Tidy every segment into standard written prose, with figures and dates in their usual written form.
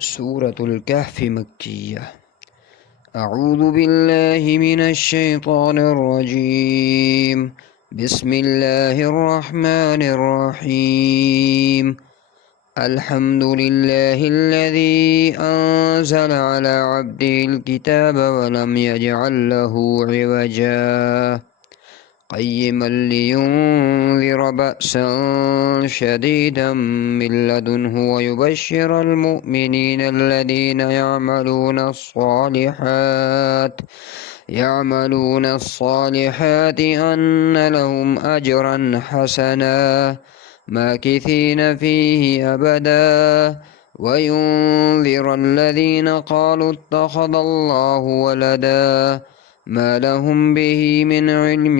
سورة الكهف مكية. أعوذ بالله من الشيطان الرجيم. بسم الله الرحمن الرحيم. الحمد لله الذي أنزل على عبده الكتاب ولم يجعل له عوجا قيما لينذر بأسا شديدا من لدنه ويبشر المؤمنين الذين يعملون الصالحات أن لهم أجرا حسنا ماكثين فيه أبدا وينذر الذين قالوا اتخذ الله ولدا ما لهم به من علم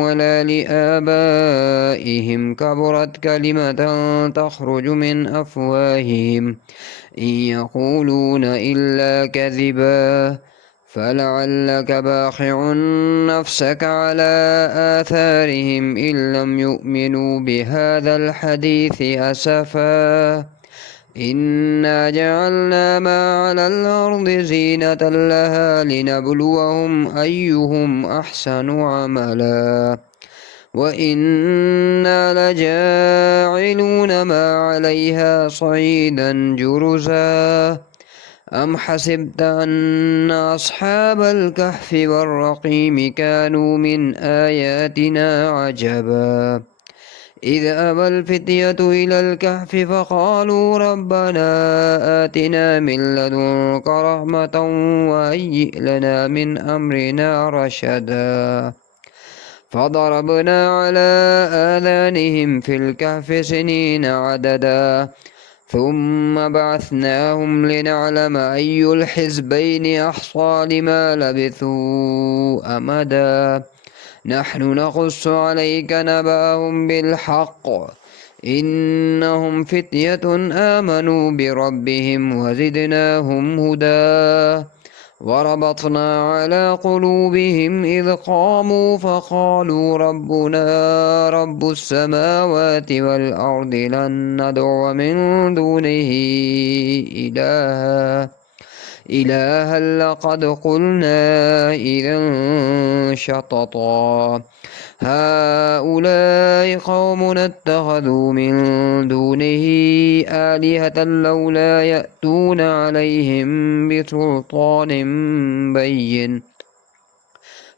ولا لآبائهم كبرت كلمة تخرج من أفواههم إن يقولون إلا كذبا فلعلك باخع نفسك على آثارهم إن لم يؤمنوا بهذا الحديث أسفا إنا جعلنا ما على الأرض زينة لها لنبلوهم أيهم أحسن عملا وإنا لجاعلون ما عليها صعيدا جرزا أم حسبت أن أصحاب الكهف والرقيم كانوا من آياتنا عجبا إذ أبى الفتية إلى الكهف فقالوا ربنا آتنا من لدنك رحمة وهيئ لنا من أمرنا رشدا فضربنا على آذانهم في الكهف سنين عددا ثم بعثناهم لنعلم أي الحزبين أحصى لما لبثوا أمدا نحن نقص عليك نبأهم بالحق إنهم فتية آمنوا بربهم وزدناهم هدى وربطنا على قلوبهم إذ قاموا فقالوا ربنا رب السماوات والأرض لن ندعو من دونه إلها لقد قلنا إذا شططا هؤلاء قوم اتخذوا من دونه آلهة لولا يأتون عليهم بسلطان بين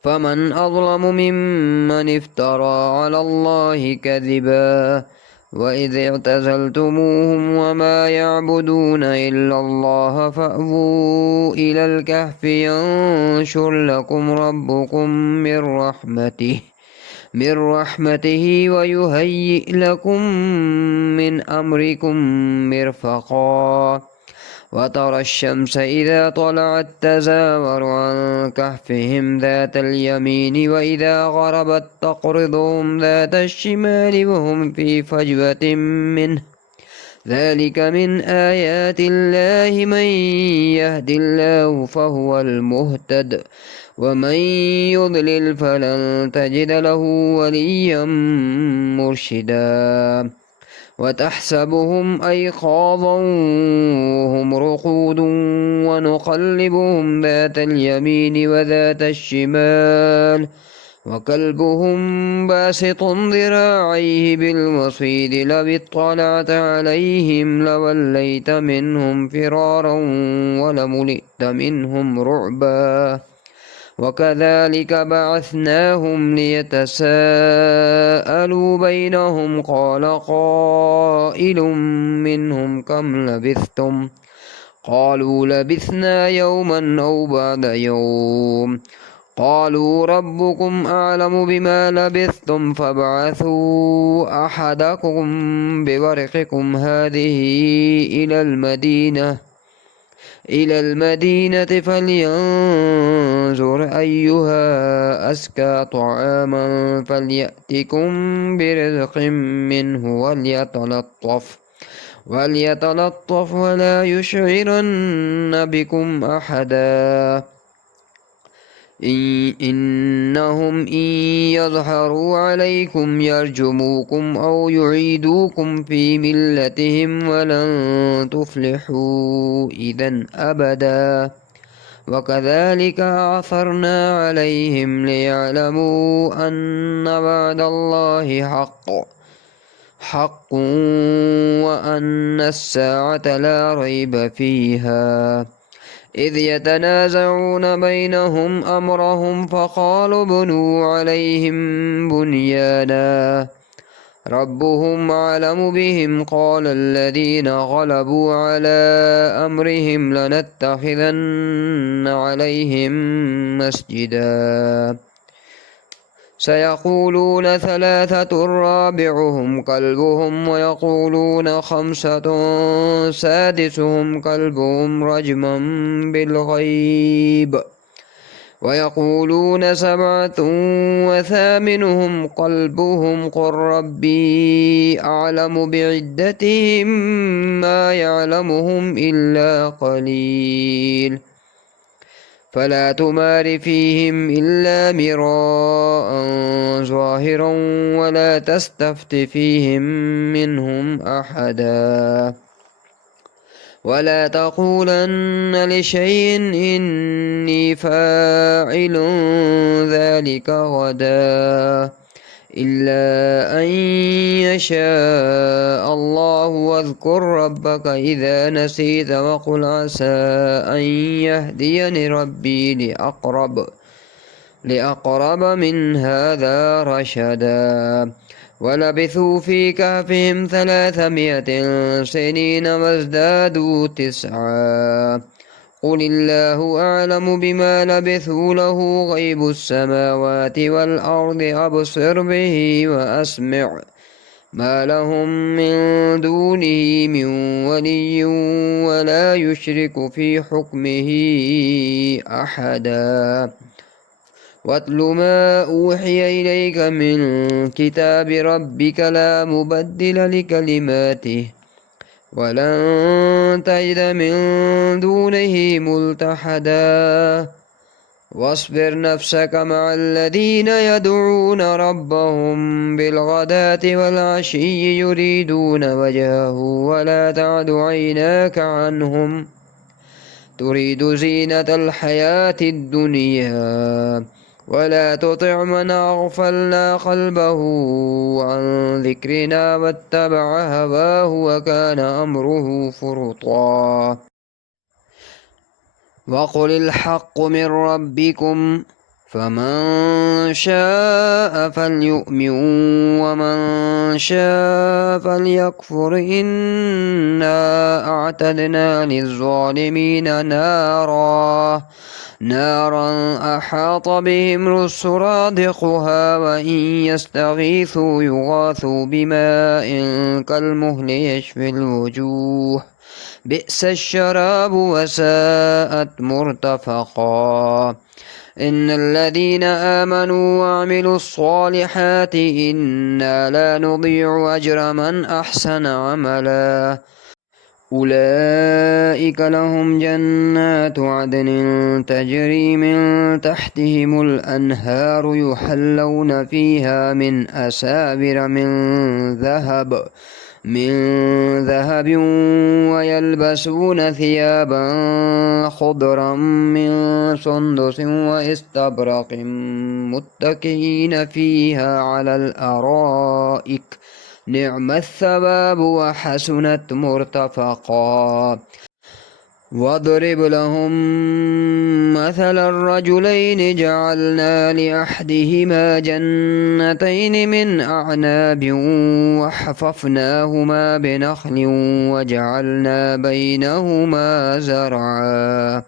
فمن أظلم ممن افترى على الله كذبا وإذ اعتزلتموهم وما يعبدون إلا الله فأووا إلى الكهف ينشر لكم ربكم من رحمته ويهيئ لكم من أمركم مرفقا وترى الشمس إذا طلعت تزاور عن كهفهم ذات اليمين وإذا غربت تقرضهم ذات الشمال وهم في فجوة منه ذلك من آيات الله من يهد الله فهو المهتد ومن يضلل فلن تجد له وليا مرشدا وتحسبهم أيقاظا وهم رقود ونقلبهم ذات اليمين وذات الشمال وكلبهم باسط ذراعيه بالوصيد لو اطلعت عليهم لوليت منهم فرارا ولملئت منهم رعبا وكذلك بعثناهم ليتساءلوا بينهم قال قائل منهم كم لبثتم قالوا لبثنا يوما أو بعد يوم قالوا ربكم أعلم بما لبثتم فابعثوا أحدكم بورقكم هذه إلى المدينة فلينظر أيها أزكى طعاما فليأتكم برزق منه وليتلطف ولا يشعرن بكم أحدا إنهم إن يظهروا عليكم يرجموكم أو يعيدوكم في ملتهم ولن تفلحوا إذا أبدا وكذلك أعثرنا عليهم ليعلموا أن وعد الله حق وأن الساعة لا ريب فيها إذ يتنازعون بينهم أمرهم فقالوا ابنوا عليهم بنيانا ربهم أعلم بهم قال الذين غلبوا على أمرهم لنتخذن عليهم مسجدا سيقولون ثلاثة رابعهم كلبهم ويقولون خمسة سادسهم كلبهم رجما بالغيب ويقولون سبعة وثامنهم كلبهم قل ربي أعلم بعدتهم ما يعلمهم إلا قليل فلا تمار فيهم إلا مراء ظاهرا ولا تستفت فيهم منهم أحدا ولا تقولن لشيء إني فاعل ذلك غدا إلا أن يشاء الله واذكر ربك إذا نسيت وقل عسى أن يهديني ربي لأقرب من هذا رشدا ولبثوا في كهفهم 300 سنين وازدادوا 9 قل الله أعلم بما لبثوا له غيب السماوات والأرض أبصر به وأسمع ما لهم من دونه من ولي ولا يشرك في حكمه أحدا واتل ما أوحي إليك من كتاب ربك لا مبدل لكلماته ولن تجد من دونه ملتحدا واصبر نفسك مع الذين يدعون ربهم بالغداة والعشي يريدون وجهه ولا تعد عيناك عنهم تريد زينة الحياة الدنيا ولا تطع من أغفلنا قلبه عن ذكرنا واتبع هواه وكان أمره فرطا وقل الحق من ربكم فمن شاء فليؤمن ومن شاء فليكفر إنا أعتدنا للظالمين نارا أحاط بهم سرادقها وإن يستغيثوا يغاثوا بماء كالمهل يشفي الوجوه بئس الشراب وساءت مرتفقا إن الذين آمنوا وعملوا الصالحات إنا لا نضيع أجر من أحسن عملا أولئك لهم جنات عدن تجري من تحتهم الأنهار يحلون فيها من أسابر من ذهب ويلبسون ثيابا خضرا من سندس واستبرق متكئين فيها على الأرائك نعم الثواب وحسنت مرتفقا واضرب لهم مثل الرجلين جعلنا لأحدهما جنتين من أعناب وحففناهما بنخل وجعلنا بينهما زرعا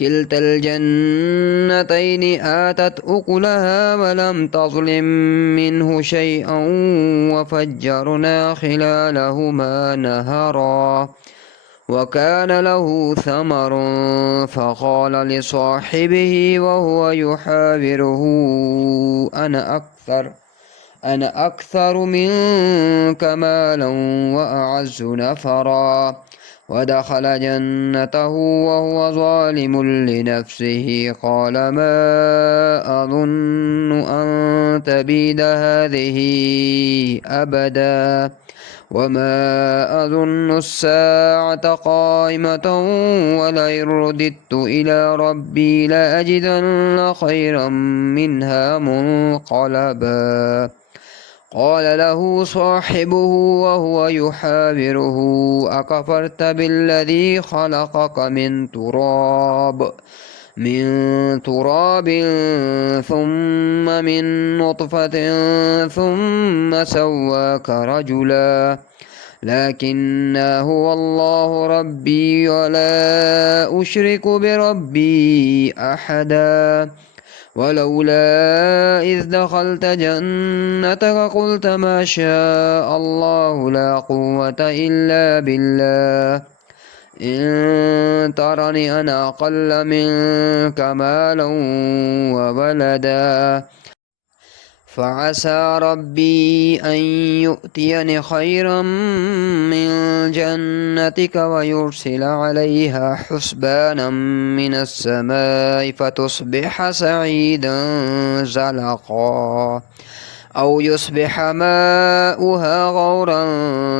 كلتا الجنتين آتت أكلها ولم تظلم منه شيئا وفجرنا خلالهما نهرا وكان له ثمر فقال لصاحبه وهو يحاوره أنا أكثر منك مالا وأعز نفرا ودخل جنته وهو ظالم لنفسه قال ما أظن أن تبيد هذه أبدا وما أظن الساعة قائمة ولئن رددت إلى ربي لأجدن خيرا منها منقلبا قال له صاحبه وهو يحاوره أكفرت بالذي خلقك من تراب ثم من نطفة ثم سواك رجلا لكن هو الله ربي ولا أشرك بربي أحدا ولولا إذ دخلت جنتك قلت ما شاء الله لا قوة إلا بالله إن ترني أنا أقل منك مالا وولدا فعسى ربي أن يؤتيني خيرا من جنتك ويرسل عليها حسبانا من السماء فتصبح سعيدا زلقا أو يصبح ماؤها غورا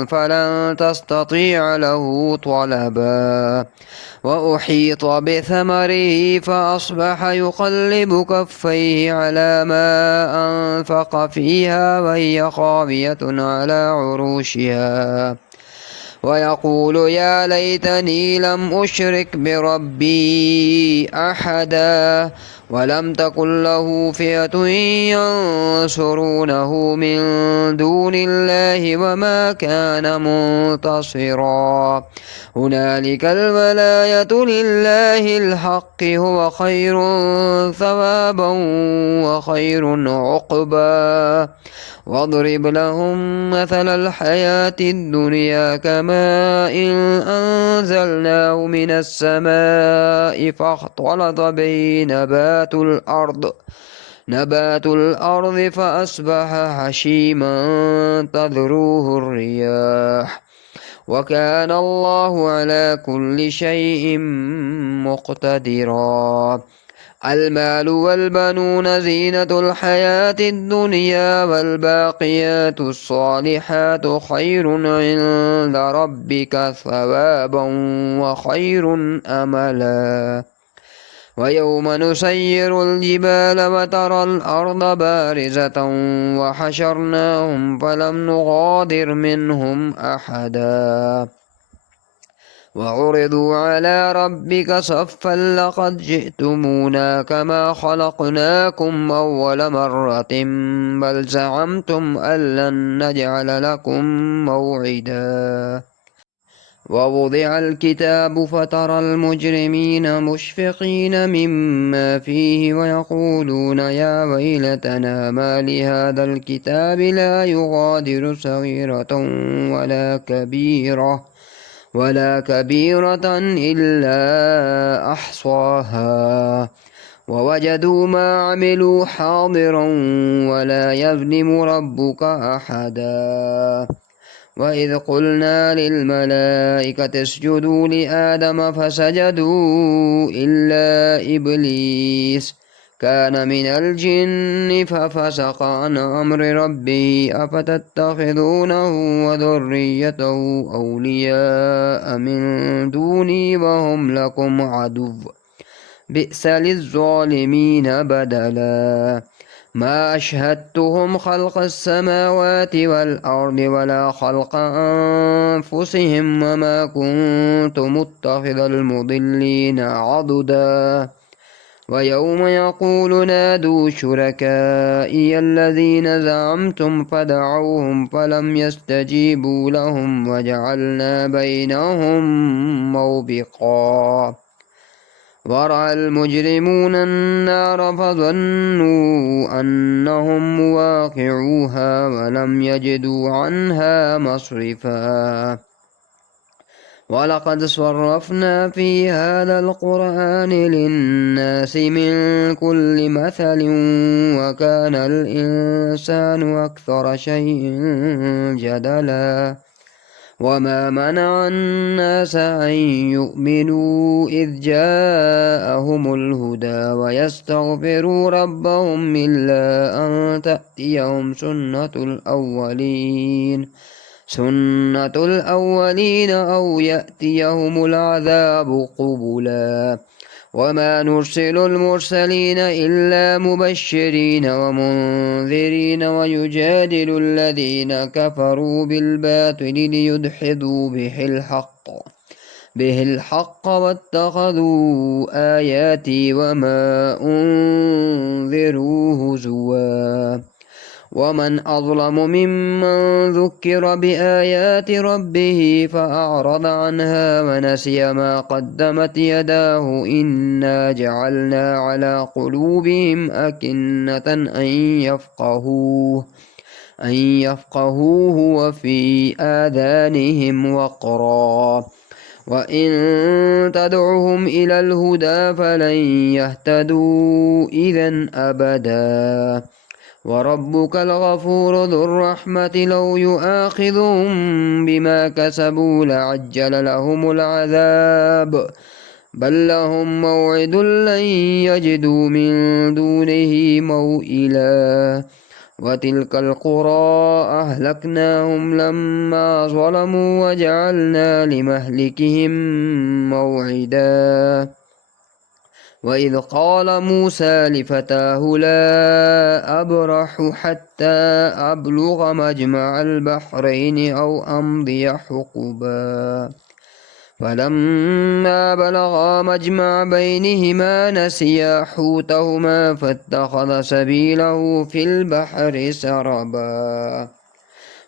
فلن تستطيع له طلبا وأحيط بثمره فأصبح يقلب كفيه على ما أنفق فيها وهي خاوية على عروشها ويقول يا ليتني لم أشرك بربي أحدا ولم تكن له فئة ينصرونه من دون الله وما كان منتصرا هنالك الولاية لله الحق هو خير ثوابا وخير عقبا واضرب لهم مثل الحياة الدنيا كماء أنزلناه من السماء فاختلط به نبات الأرض فأصبح هشيما تذروه الرياح وكان الله على كل شيء مقتدرا المال والبنون زينة الحياة الدنيا والباقيات الصالحات خير عند ربك ثوابا وخير أملا ويوم نسير الجبال وترى الأرض بارزة وحشرناهم فلم نغادر منهم أحدا وعرضوا على ربك صفا لقد جئتمونا كما خلقناكم أول مرة بل زعمتم أن لن نجعل لكم موعدا ووضع الكتاب فترى المجرمين مشفقين مما فيه ويقولون يا ويلتنا ما لهذا الكتاب لا يغادر صغيرة ولا كبيرة إلا أحصاها ووجدوا ما عملوا حاضرا ولا يظلم ربك أحدا وإذ قلنا للملائكة اسجدوا لآدم فسجدوا إلا إبليس كان من الجن ففسق عن أمر ربه أفتتخذونه وذريته أولياء من دوني وهم لكم عدو بئس للظالمين بدلا ما أشهدتهم خلق السماوات والأرض ولا خلق أنفسهم وما كنت متخذ المضلين عضدا ويوم يقول نادوا شركائي الذين زعمتم فدعوهم فلم يستجيبوا لهم وجعلنا بينهم موبقا ورأى المجرمون النار فظنوا أنهم مواقعوها ولم يجدوا عنها مصرفا ولقد صرفنا في هذا القرآن للناس من كل مثل وكان الإنسان أكثر شيء جدلا وما منع الناس أن يؤمنوا إذ جاءهم الهدى ويستغفروا ربهم إلا أن تأتيهم سنة الأولين أو يأتيهم العذاب قبلا وما نرسل المرسلين إلا مبشرين ومنذرين ويجادل الذين كفروا بالباطل ليدحضوا به الحق واتخذوا آياتي وما أنذروا هزوا ومن أظلم ممن ذكر بآيات ربه فأعرض عنها ونسي ما قدمت يداه إنا جعلنا على قلوبهم أكنة أن يفقهوه وفي آذانهم وقرا وإن تدعهم إلى الهدى فلن يهتدوا إذا أبدا وربك الغفور ذو الرحمة لو يؤاخذهم بما كسبوا لعجل لهم العذاب بل لهم موعد لن يجدوا من دونه موئلا وتلك القرى أهلكناهم لما ظلموا وجعلنا لمهلكهم موعدا وإذ قال موسى لفتاه لا أبرح حتى أبلغ مجمع البحرين أو أمضي حقبا فلما بلغا مجمع بينهما نسيا حوتهما فاتخذ سبيله في البحر سربا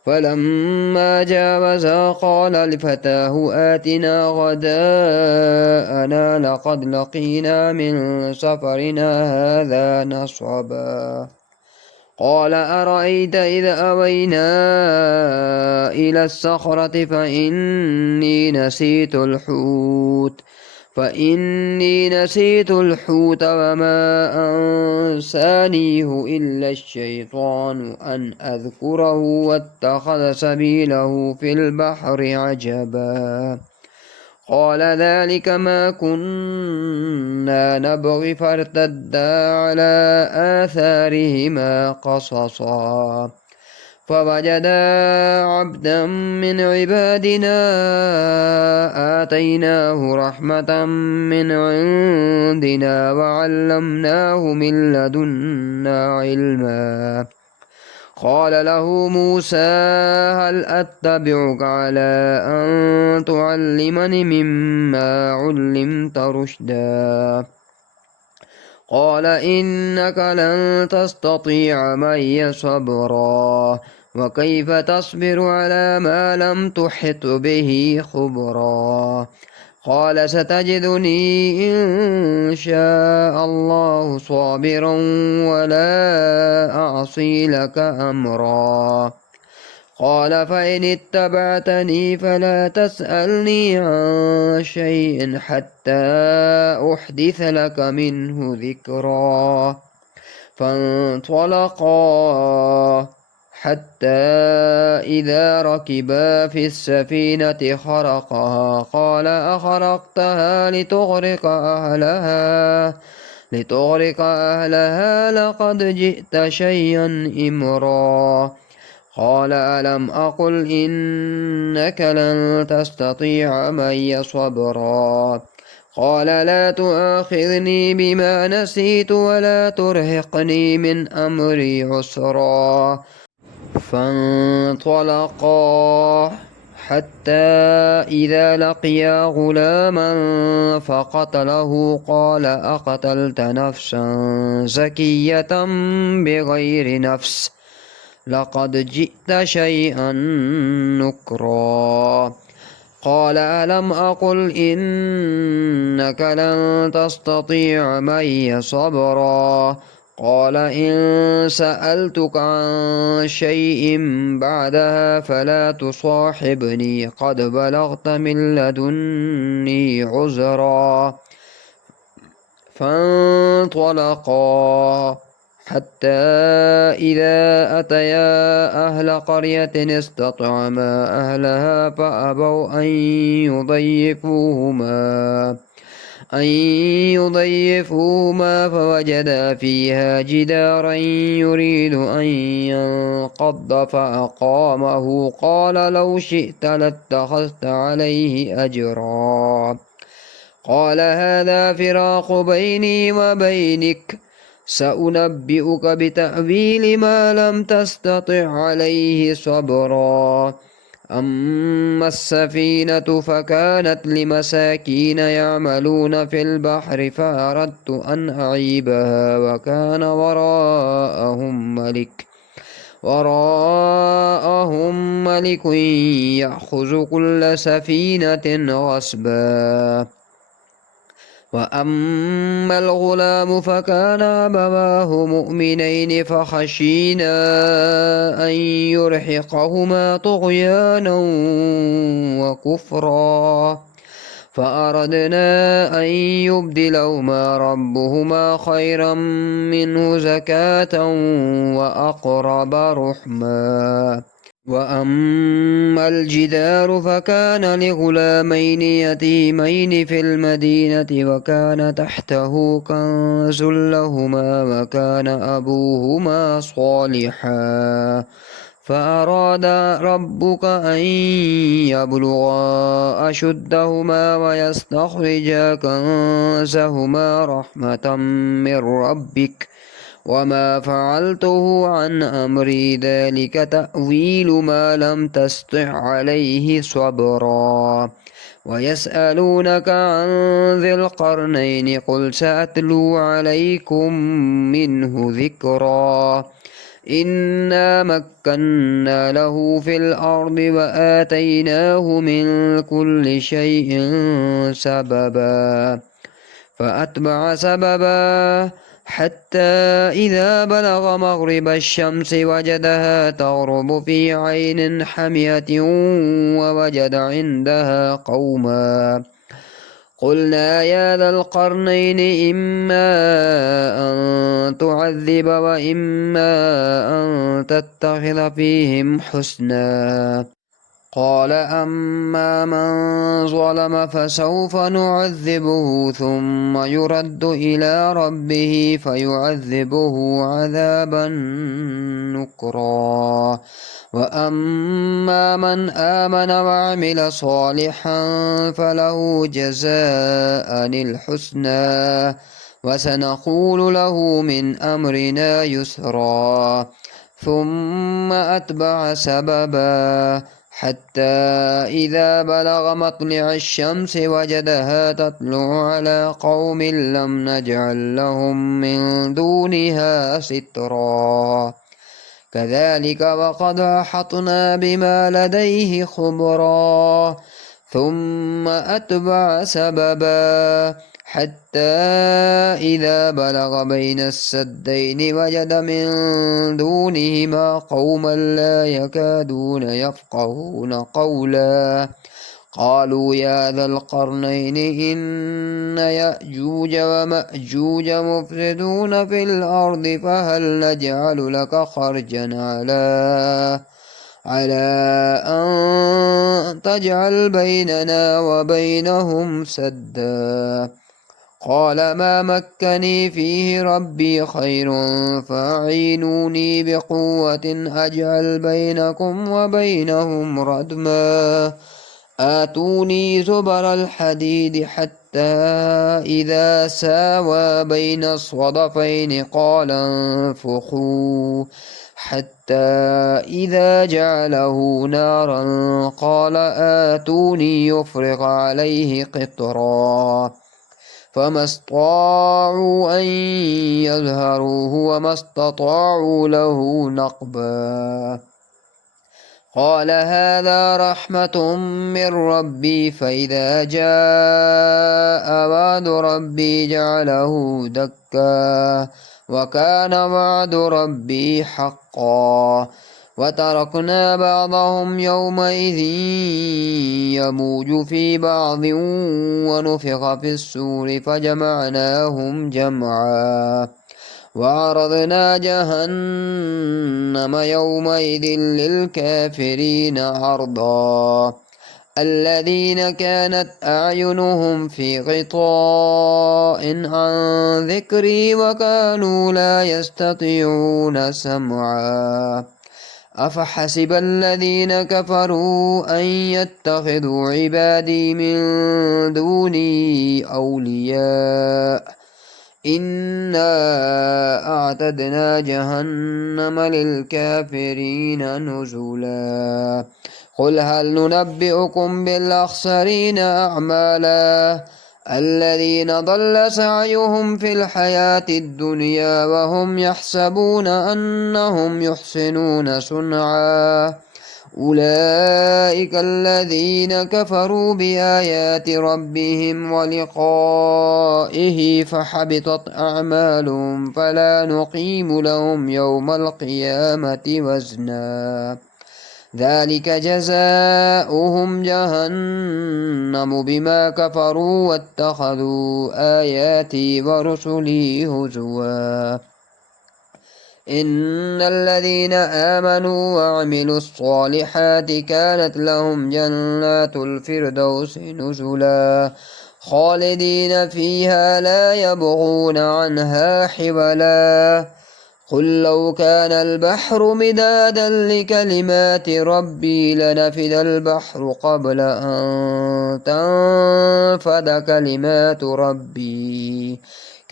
فلما جاوزا قال لفتاه آتنا غداءنا لقد لقينا من سفرنا هذا نصبا قال أرأيت إذ أوينا إلى الصخرة فإني نسيت الحوت وما أنسانيه إلا الشيطان أن أذكره واتخذ سبيله في البحر عجبا قال ذلك ما كنا نبغي فارتدا على آثارهما قصصا فوجدا عبدا من عبادنا آتيناه رحمة من عندنا وعلمناه من لدنا علما قال له موسى هل أتبعك على أن تعلمني مما علمت رشدا قال إنك لن تستطيع معي صبرا وكيف تصبر على ما لم تحط به خبرا قال ستجدني إن شاء الله صابرا ولا أعصي لك أمرا قال فإن اتبعتني فلا تسألني عن شيء حتى أحدث لك منه ذكرا فانطلقا حتى إذا ركبا في السفينة خرقها قال أخرقتها لتغرق أهلها لقد جئت شيئا إمرا قال ألم أقل إنك لن تستطيع معي صبرا قال لا تؤاخذني بما نسيت ولا ترهقني من أمري عسرا فانطلقا حتى إذا لقيا غلاما فقتله قال أقتلت نفسا زكية بغير نفس لقد جئت شيئا نكرا قال ألم أقل إنك لن تستطيع معي صبرا قال إن سألتك عن شيء بعدها فلا تصاحبني قد بلغت من لدني عذرا فانطلقا حتى إذا أتيا أهل قرية استطعما أهلها فأبوا أن يضيفوهما فوجدا فيها جدارا يريد أن ينقض فأقامه قال لو شئت لاتخذت عليه أجرا قال هذا فراق بيني وبينك سأنبئك بتأويل ما لم تستطع عليه صبرا أما السفينة فكانت لمساكين يعملون في البحر فأردت أن أعيبها وكان وراءهم ملك يأخذ كل سفينة غصبا وأما الغلام فكان أبواه مؤمنين فخشينا أن يرهقهما طغيانا وكفرا فأردنا أن يبدلهما ربهما خيرا منه زكاة وأقرب رحما وأما الجدار فكان لغلامين يتيمين في المدينة وكان تحته كنز لهما وكان أبوهما صالحا فأراد ربك أن يبلغا أشدهما ويستخرجا كنزهما رحمة من ربك وما فعلته عن أمري ذلك تأويل ما لم تسطع عليه صبرا ويسألونك عن ذي القرنين قل سأتلو عليكم منه ذكرا إنا مكنا له في الأرض وآتيناه من كل شيء سببا فأتبع سببا حتى إذا بلغ مغرب الشمس وجدها تغرب في عين حمية ووجد عندها قوما قلنا يا ذا القرنين إما أن تعذب وإما أن تتخذ فيهم حسنا قال أما من ظلم فسوف نعذبه ثم يرد إلى ربه فيعذبه عذابا نكرا وأما من آمن وعمل صالحا فله جزاء الحسنى وسنقول له من أمرنا يسرا ثم أتبع سببا حتى إذا بلغ مطلع الشمس وجدها تطلع على قوم لم نجعل لهم من دونها سترا كذلك وقد أحطنا بما لديه خبرا ثم أتبع سببا حتى إذا بلغ بين السدين وجد من دونهما قوما لا يكادون يفقهون قولا قالوا يا ذا القرنين إن يأجوج ومأجوج مفسدون في الأرض فهل نجعل لك خرجا على أن تجعل بيننا وبينهم سدا قال ما مكني فيه ربي خير فأعينوني بقوة أجعل بينكم وبينهم ردما آتوني زبر الحديد حتى إذا ساوى بين الصدفين قال انفخوا حتى إذا جعله نارا قال آتوني يفرغ عليه قطرا فما استطاعوا أن يظهروه وما استطاعوا له نقبا قال هذا رحمة من ربي فإذا جاء وعد ربي جعله دكا وكان وعد ربي حقا وتركنا بعضهم يومئذ يموج في بعض ونفخ في السور فجمعناهم جمعا وعرضنا جهنم يومئذ للكافرين عرضا الذين كانت أعينهم في غطاء عن ذكري وكانوا لا يستطيعون سمعا أفحسب الذين كفروا أن يتخذوا عبادي من دوني أولياء إنا أعتدنا جهنم للكافرين نزلا قل هل ننبئكم بالأخسرين أعمالا الذين ضل سعيهم في الحياة الدنيا وهم يحسبون أنهم يحسنون صنعا أولئك الذين كفروا بآيات ربهم ولقائه فحبطت أعمالهم فلا نقيم لهم يوم القيامة وزنا ذلك جزاؤهم جهنم بما كفروا واتخذوا آياتي ورسلي هزوا إن الذين آمنوا وعملوا الصالحات كانت لهم جنات الفردوس نزلا خالدين فيها لا يبغون عنها حولا قل لو كان البحر مدادا لكلمات ربي لنفد البحر قبل أن تنفد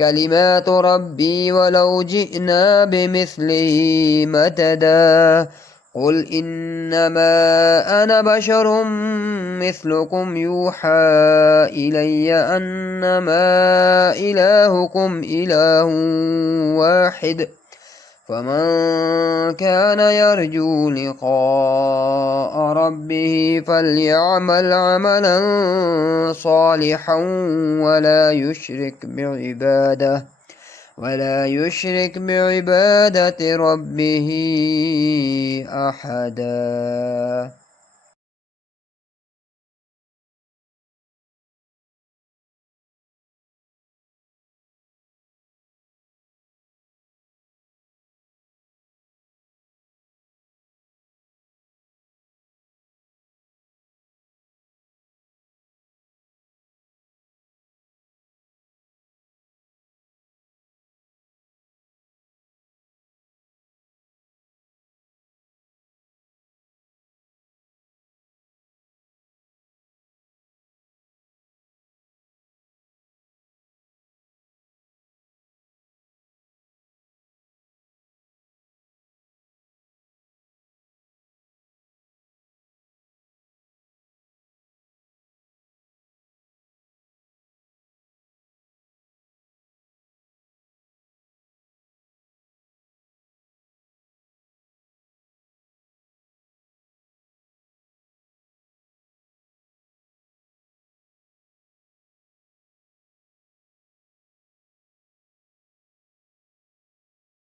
كلمات ربي ولو جئنا بمثله مددا قل إنما أنا بشر مثلكم يوحى إلي أنما إلهكم إله واحد فمن كان يرجو لقاء ربه فليعمل عملا صالحا ولا يشرك بعبادة ربه أحدا.